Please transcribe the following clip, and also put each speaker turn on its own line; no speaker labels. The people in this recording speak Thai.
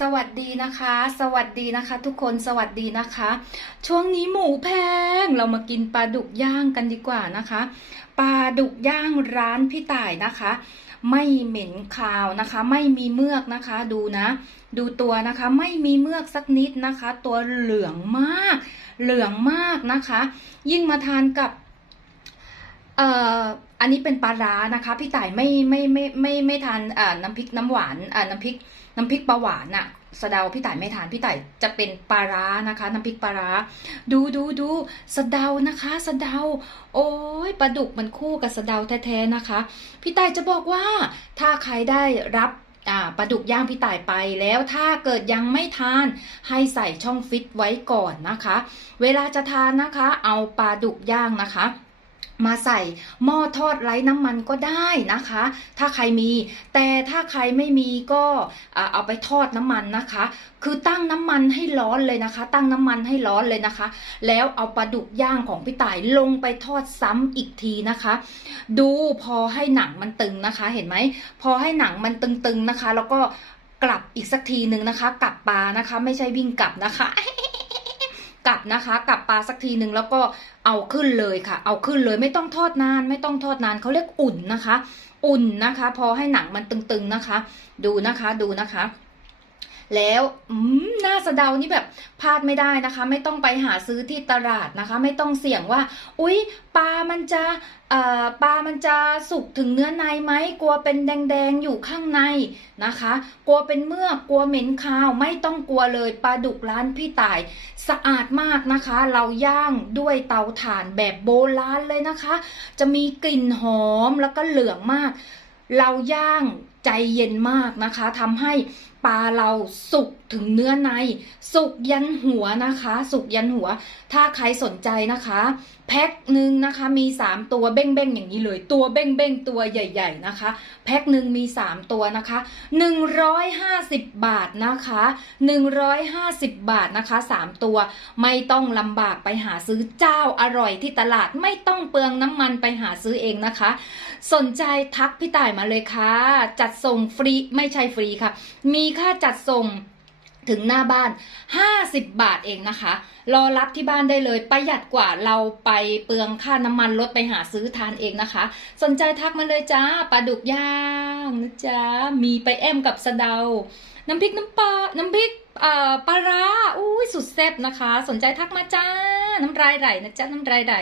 สวัสดีนะคะ สวัสดีนะคะ ทุกคนสวัสดีนะคะ ช่วงนี้หมูแพงเรามากินปลาดุกย่างกันดีกว่านะคะปลาดุกย่างร้านพี่ต่ายนะคะ ไม่เหม็นคาวนะคะ ไม่มีเมือกนะคะ ดูนะ ดูตัวนะคะ ไม่มีเมือกสักนิดนะคะ ตัวเหลืองมาก เหลืองมากนะคะ ยิ่งมาทานกับ เอ่ออันนี้เป็นปลาร้านะคะ พี่ต่ายไม่ไม่ไม่ไม่ไม่ไม่ทานอ่าน้ำพริกน้ำหวานอ่าน้ำพริกน้ำพริกปลาหวานอะสะเดาพี่ต่ายไม่ทานพี่ต่ายจะเป็นปลาร้านะคะ น้ำพริกปลาร้าดูดูดูสะเดานะคะสะเดา โอ้ยปลาดุกมันคู่กับสะเดาแท้ๆนะคะ พี่ต่ายจะบอกว่าถ้าใครได้รับปลาดุกย่างพี่ต่ายไปแล้วถ้าเกิดยังไม่ทานให้ใส่ช่องฟิตไว้ก่อนนะคะ เวลาจะทานนะคะ เอาปลาดุกย่างนะคะ มาใส่หม้อทอดไร้น้ำมันก็ได้นะคะ ถ้าใครมี แต่ถ้าใครไม่มีก็เอาไปทอดน้ำมันนะคะ คือตั้งน้ำมันให้ร้อนเลยนะคะ ตั้งน้ำมันให้ร้อนเลยนะคะ แล้วเอาปลาดุกย่างของพี่ต่ายลงไปทอดซ้ำอีกทีนะคะ ดูพอให้หนังมันตึงนะคะ เห็นไหม พอให้หนังมันตึงๆนะคะ แล้วก็กลับอีกสักทีหนึ่งนะคะ กลับปลานะคะ ไม่ใช่วิ่งกลับนะคะ กลับนะคะกลับปลาสักทีหนึ่งแล้วก็เอาขึ้นเลยค่ะ เอาขึ้นเลยไม่ต้องทอดนาน ไม่ต้องทอดนานเขาเรียกอุ่นนะคะ อุ่นนะคะ พอให้หนังมันตึงๆนะคะ ดูนะคะดูนะคะ แล้วหน้าสะเดานี่แบบพลาดไม่ได้นะคะ ไม่ต้องไปหาซื้อที่ตลาดนะคะ ไม่ต้องเสี่ยงว่า อุ๊ยปลามันจะเอ่อปลามันจะสุกถึงเนื้อในไหมกลัวเป็นแดงๆอยู่ข้างในนะคะ กลัวเป็นเมือกกลัวเหม็นคาวไม่ต้องกลัวเลยปลาดุกร้านพี่ต่ายสะอาดมากนะคะ เราย่างด้วยเตาถ่านแบบโบราณเลยนะคะ จะมีกลิ่นหอมแล้วก็เหลืองมาก เราย่าง ใจเย็นมากนะคะทำให้ปลาเราสุกถึงเนื้อใน สุกยันหัวนะคะ สุกยันหัว ถ้าใครสนใจนะคะ แพ็คหนึ่งนะคะมี 3 ตัวเบ้งๆอย่างนี้เลย ตัวเบ้งๆตัวใหญ่ๆนะคะ แพ็คหนึ่งมี 3 ตัวนะคะ 150 บาทนะคะ 150 บาทนะคะ 3 ตัวไม่ต้องลำบากไปหาซื้อเจ้าอร่อยที่ตลาดไม่ต้องเปลืองน้ำมันไปหาซื้อเองนะคะ สนใจทักพี่ต่ายมาเลยค่ะจัดส่งฟรีไม่ใช่ฟรีค่ะ มีค่าจัดส่งถึงหน้าบ้าน 50 บาทเองนะคะ รอรับที่บ้านได้เลยประหยัดกว่าเราไปเปลืองค่าน้ำมันรถไปหาซื้อทานเองนะคะ สนใจทักมาเลยจ้าปลาดุกย่างนะจ๊ะมีไปแอมกับสะเดา น้ำพริกน้ำปลาน้ำพริกปลาร้าอุ้ยสุดแซ่บนะคะ สนใจทักมาจ้า น้ำลายไหลนะจ๊ะน้ำลายไหล